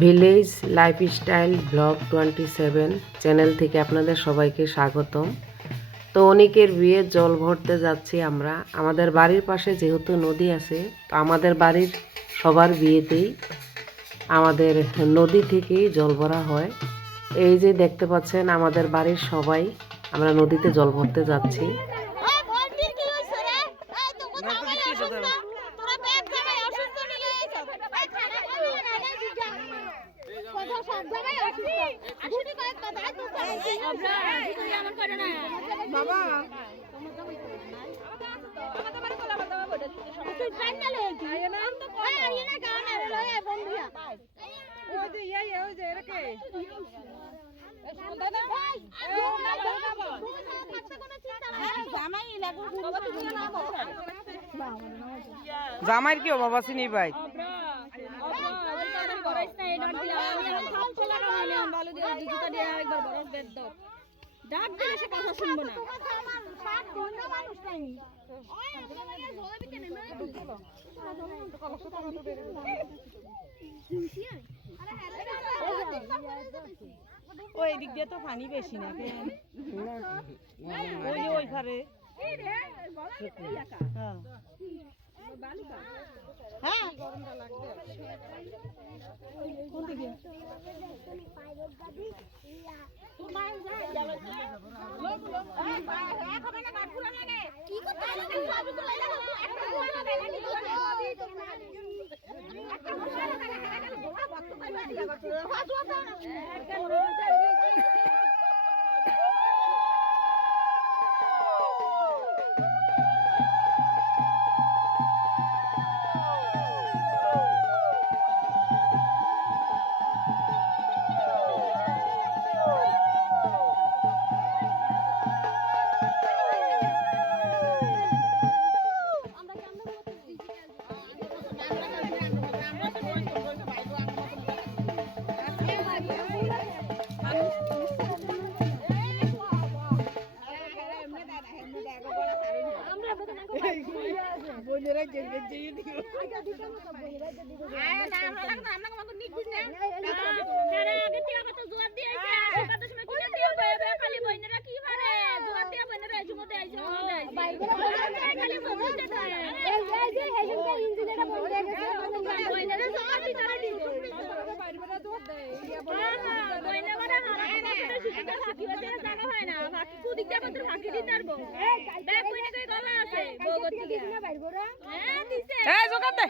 Village lifestyle blog 27 channel থেকে আপনাদের সবাইকে স্বাগতম। তো অনেকের বিয়ে জল ভরতে যাচ্ছি আমরা। আমাদের বাড়ির পাশে যেহেতু নদী আছে, তো আমাদের বাড়ির সবার বিয়েতেই আমাদের নদী থেকেই জল ভরা হয়। এই যে দেখতে পাচ্ছেন আমাদের বাড়ির সবাই আমরা নদীতে জল ভরতে যাচ্ছি। জামাইর কি বাবা চিনি ভাই ডাক দিলে সে কথা শুনবো না। ওই দিক দিয়ে তো পানি বেশি না, ওই যে ওই ঘরে হ্যাঁ গরমটা লাগবে। কোন দিকে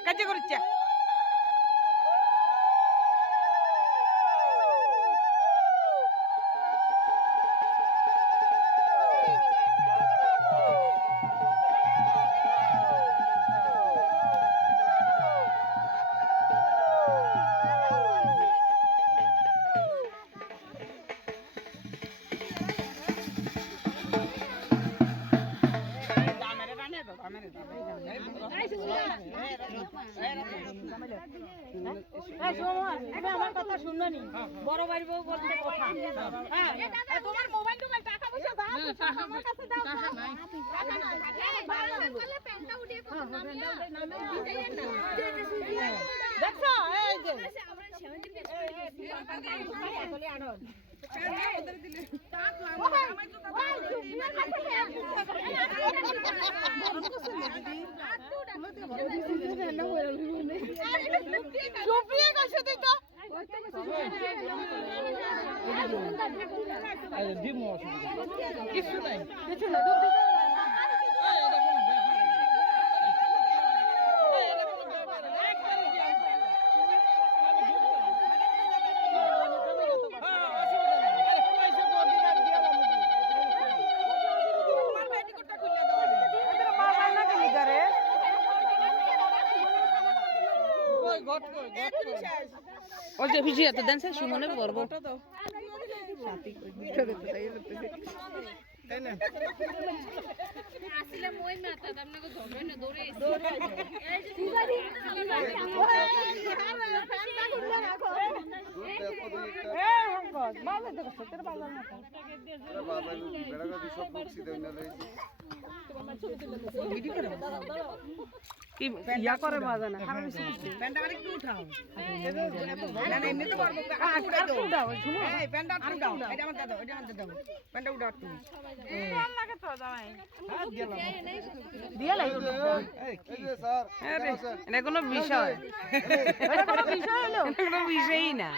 কাজে করছে আমার কথা শুনলো নি, বড় বাড়ি বউ বলতে কথা। তোমার মোবাইল টোবাইল টাকা পয়সা দাও, আমার কাছে দাও। দেখছো এই যে কিছু নাই ওই যে ভিজিয়ে তো দেন স্যার সুমনে করব সাথী করে তো তাই করতে তাই না আসলে মই মাথা আপনি কো ধরে না দৌড়ে এই যে সুবারি ফ্যানটা খুলে রাখো এই হ্যাঁ বাবা কি ইয়া করে বাজা না এটা কোনো বিষয় কোনো বিষয়ই না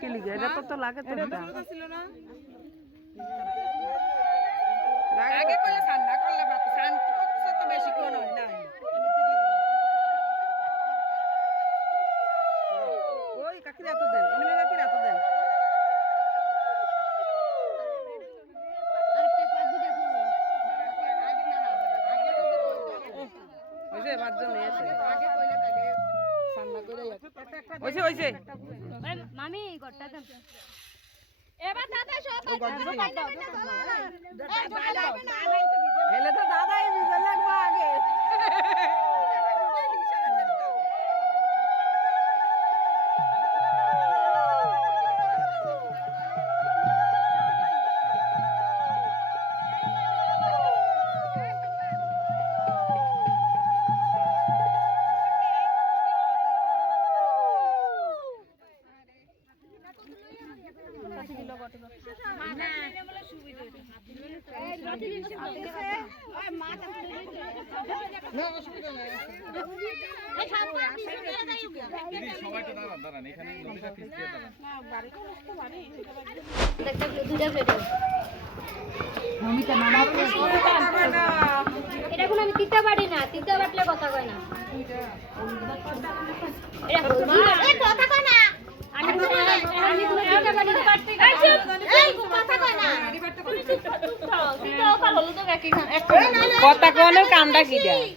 কি লিখে এটা তো লাগে তো আগে কইলে ঠান্ডা করলে ভাত শান্ত করছে তো বেশি কোন হয় না ওই কাকি রাত দেন এমনি কাকি রাত দেন ওইছে বাজে নিয়ে আছে আগে কইলে তাইলে ঠান্ডা করে ওইছে ওইছে মামি গড়টা দেন এবার দাদা সব এলে তো দাদাই বিজে লাগবে আগে এটা কোনো আমি তিতা পারি না তিতা বাটলে কথা কয় না এই কথা কয় না আমি কোনো তিতা পারি না এই কথা কয় না তিতা ওকাল হলো তো একই কথা কোনের কামটা কি দেয়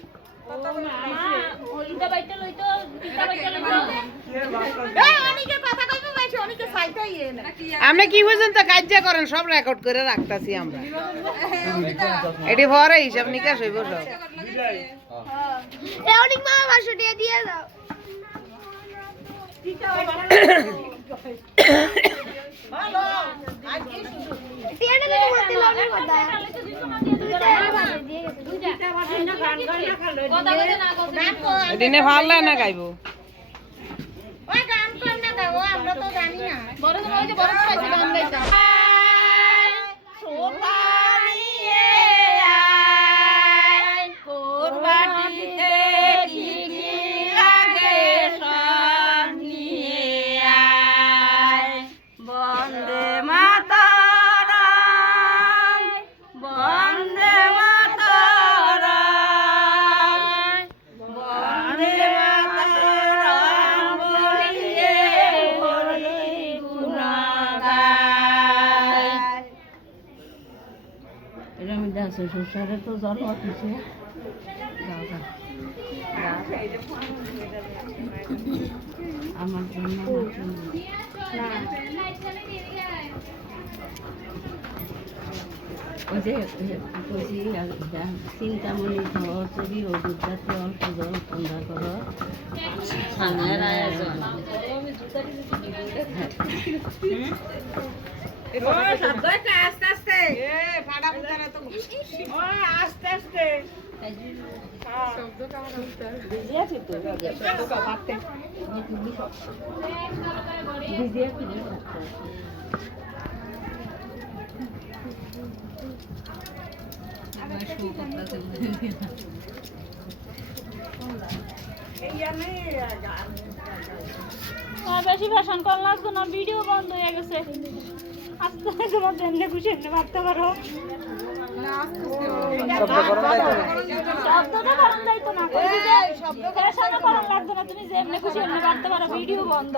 তিতা বাইটা লইতো তিতা বাইটা লইতো এই অনেকে কথা কইবে বাইছে অনেকে সাইতাই না আপনি কি পর্যন্ত কাজ করেন সব রেকর্ড করে রাখতাছি আমরা এটি ভরে হিসাব নিকাশ হইব সব এ অনেক মামা 500 টাকা দিয়ে দাও হ্যালো আজকে শুধু টিয়াটা দিলে বলতে লনের কথা দিনে ভাল লাগে না গাইব ওই গান কর না গাও আমরা তো জানি না বড় তো ওই যে বড় পাইছে গান গাইতা সোনারিয়ে আয় কোরবানিতে কি কি লাগে সব নিয়ে আয় বন্দে মাতরম বন্দে মাতরম বন্দে মাতরম বলিয়ে হরি গুণগায় এটা আমি দেখছি শ্বশুরের তো জন্ম হচ্ছে আমার জন্য ওই যে কইছি চিন্তামণি ঘর চুরি ও দুর্গাতে অল্প জল ঠান্ডা করো সানের আয়োজন আস্তে আস্তে এ ফাড়া ফুটারা তো ও আস্তে আস্তে শব্দ কেমন হচ্ছে বিজি আছি তো শব্দ কাটতে ভিজিয়ে কিনে বেশি ফ্যাশন করা লাগতো না ভিডিও বন্ধ হয়ে গেছে আস্তে আস্তে তোমার এমনি খুশি এমনি ভাবতে পারো শব্দটা করার দায়িত্ব না ফ্যাশনও করার লাগতো না তুমি যে এমনি খুশি এমনি ভাবতে পারো ভিডিও বন্ধ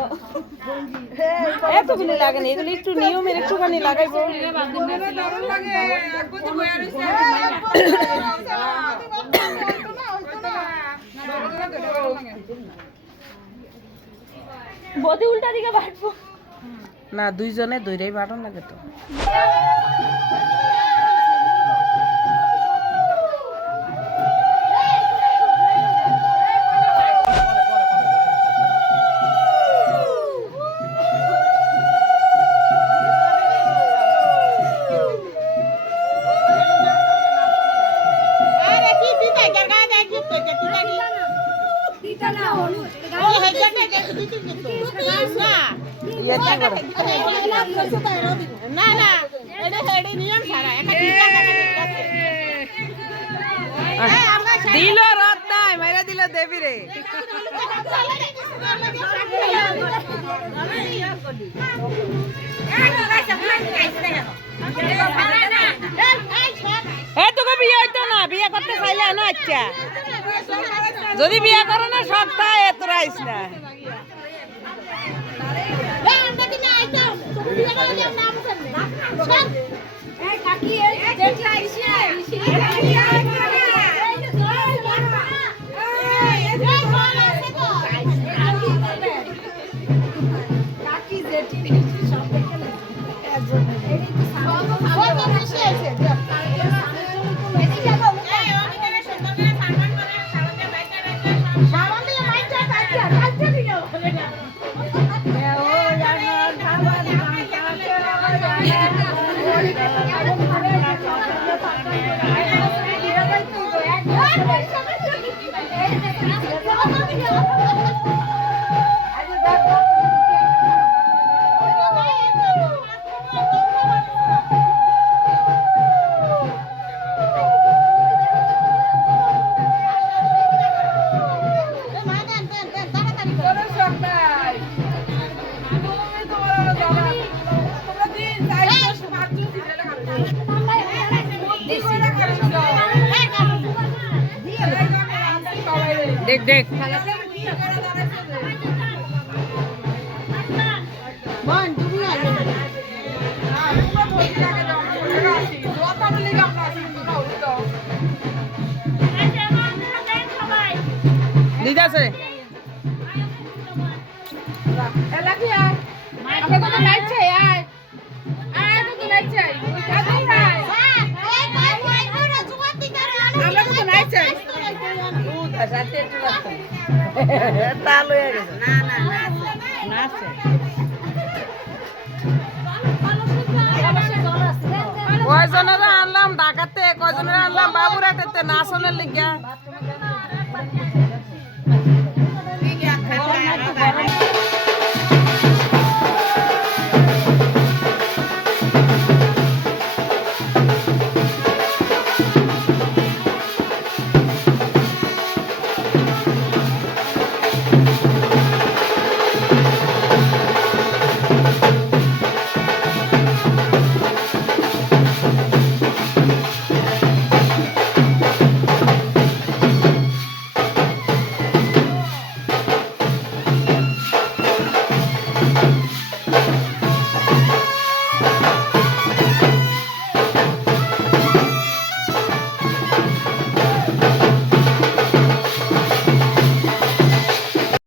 এতগুলি লাগে না এগুলি একটু নিয়মের একটুখানি লাগাইবো বদি উল্টা দিকে বাটবো না দুইজনে দুইটাই বাটন লাগে তো না না এটা হেডি নিয়ম ছাড়া একটা দিল রাত নাই মাইরা দিল দেবী রে তোকে বিয়ে হইতো না বিয়ে করতে চাইলে না আচ্ছা যদি বিয়ে করো না সব তাই এত রাইস না দেখ দেখ দিদাছে তাল হয়ে গেছে না না না কয়জনেরা আনলাম ঢাকাতে কয়জনেরা আনলাম বাবুরাটেতে নাচনের লিগা